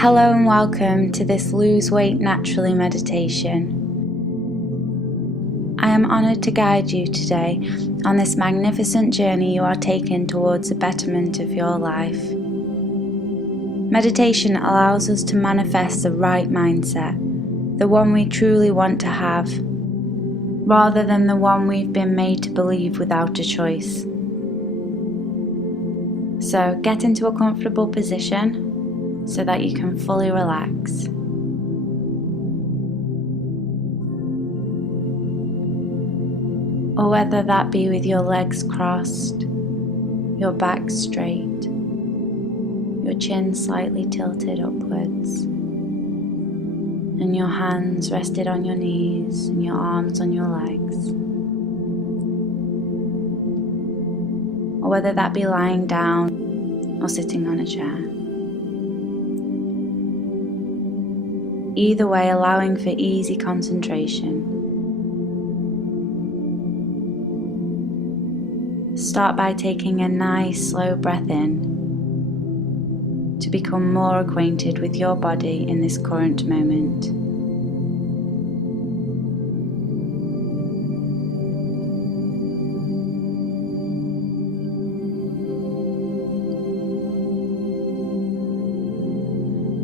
Hello and welcome to this Lose Weight Naturally meditation. I am honoured to guide you today on this magnificent journey you are taking towards the betterment of your life. Meditation allows us to manifest the right mindset, the one we truly want to have, rather than the one we've been made to believe without a choice. So get into a comfortable position so that you can fully relax. Or whether that be with your legs crossed, your back straight, your chin slightly tilted upwards, and your hands rested on your knees and your arms on your legs. Or whether that be lying down or sitting on a chair. Either way, allowing for easy concentration. Start by taking a nice slow breath in to become more acquainted with your body in this current moment.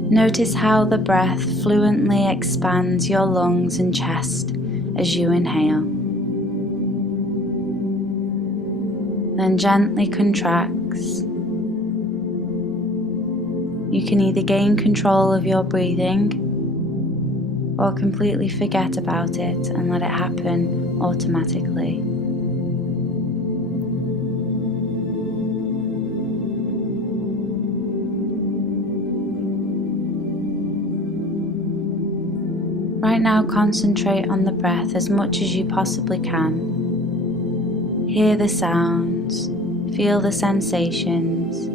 Notice how the breath fluently expands your lungs and chest as you inhale. Then gently contracts. You can either gain control of your breathing or completely forget about it and let it happen automatically. Right now, concentrate on the breath as much as you possibly can. Hear the sounds, feel the sensations,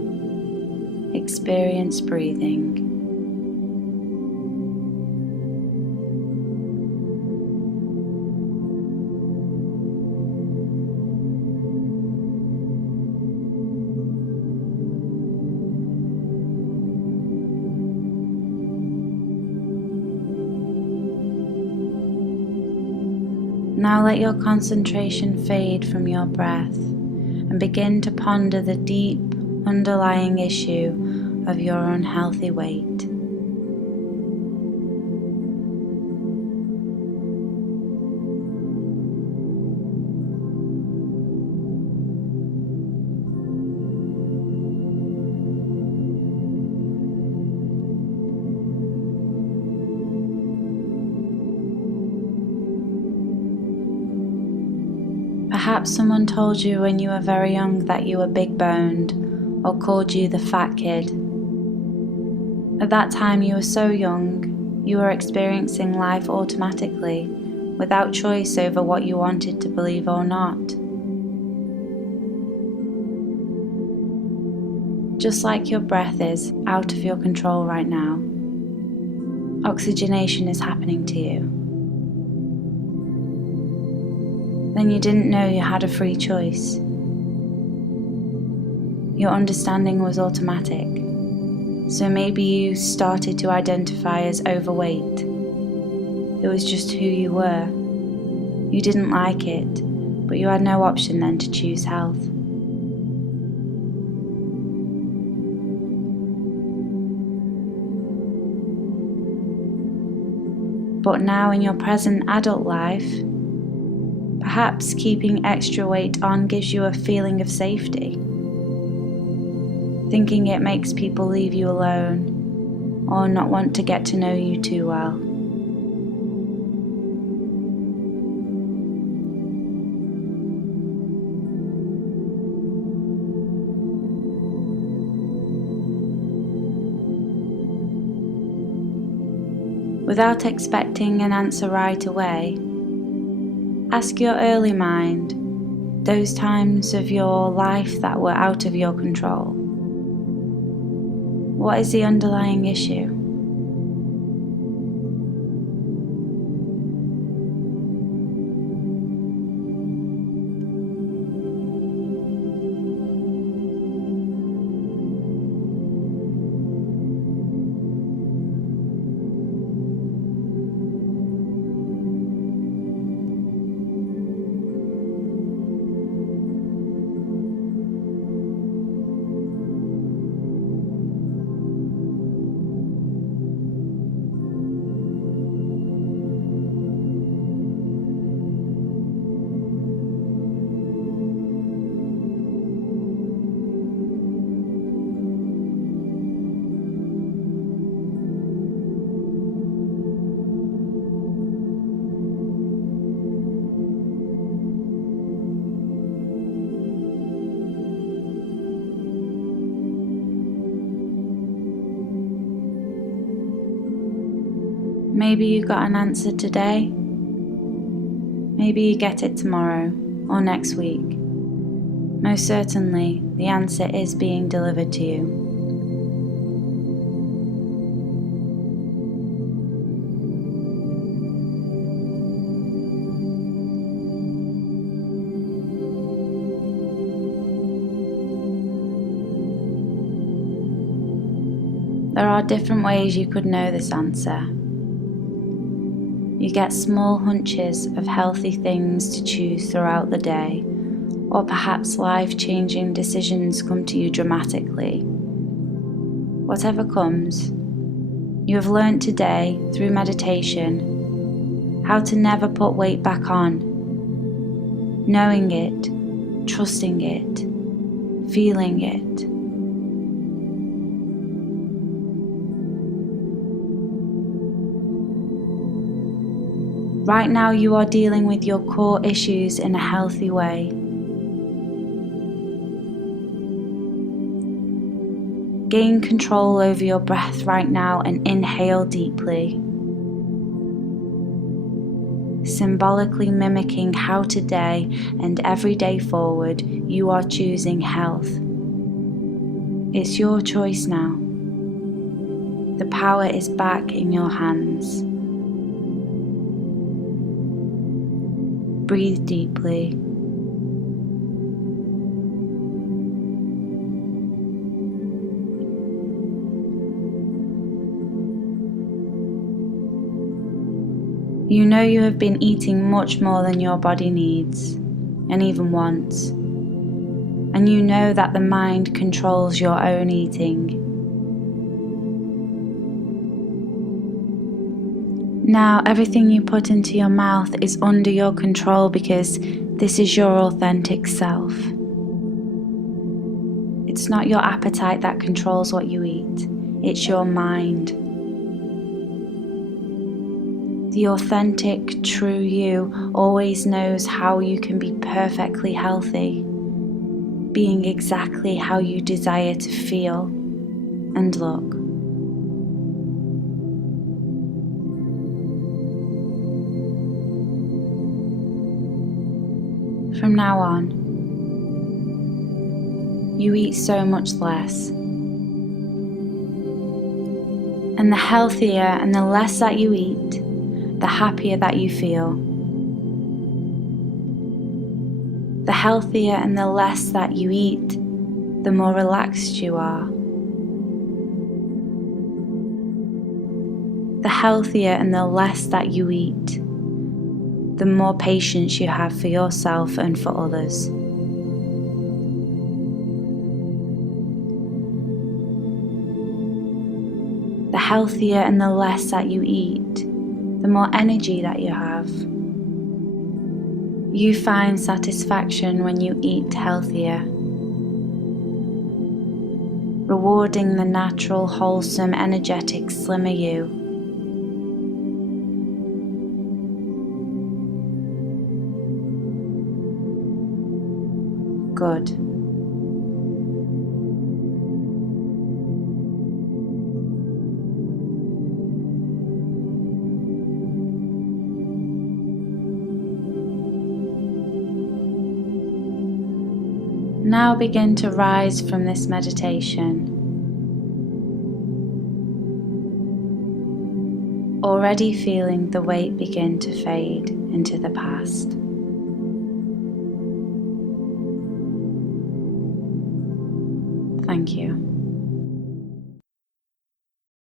experience breathing. Now let your concentration fade from your breath and begin to ponder the deep underlying issue of your unhealthy weight. Perhaps someone told you when you were very young that you were big boned or called you the fat kid. At that time you were so young, you were experiencing life automatically, without choice over what you wanted to believe or not. Just like your breath is out of your control right now, oxygenation is happening to you. Then you didn't know you had a free choice. Your understanding was automatic. So maybe you started to identify as overweight. It was just who you were. You didn't like it, but you had no option then to choose health. But now in your present adult life, perhaps keeping extra weight on gives you a feeling of safety. Thinking it makes people leave you alone or not want to get to know you too well. Without expecting an answer right away, ask your early mind, those times of your life that were out of your control. What is the underlying issue? Maybe you got an answer today. Maybe you get it tomorrow or next week. Most certainly, the answer is being delivered to you. There are different ways you could know this answer. You get small hunches of healthy things to choose throughout the day, or perhaps life-changing decisions come to you dramatically. Whatever comes, you have learned today through meditation how to never put weight back on, knowing it, trusting it, feeling it. Right now you are dealing with your core issues in a healthy way. Gain control over your breath right now and inhale deeply, symbolically mimicking how today and every day forward you are choosing health. It's your choice now. The power is back in your hands. Breathe deeply. You know you have been eating much more than your body needs, and even wants. And you know that the mind controls your own eating. Now everything you put into your mouth is under your control because this is your authentic self. It's not your appetite that controls what you eat, it's your mind. The authentic, true you always knows how you can be perfectly healthy, being exactly how you desire to feel and look. From now on, you eat so much less. And the healthier and the less that you eat, the happier that you feel. The healthier and the less that you eat, the more relaxed you are. The healthier and the less that you eat, the more patience you have for yourself and for others. The healthier and the less that you eat, the more energy that you have. You find satisfaction when you eat healthier, rewarding the natural, wholesome, energetic, slimmer you. Good. Now begin to rise from this meditation, already feeling the weight begin to fade into the past.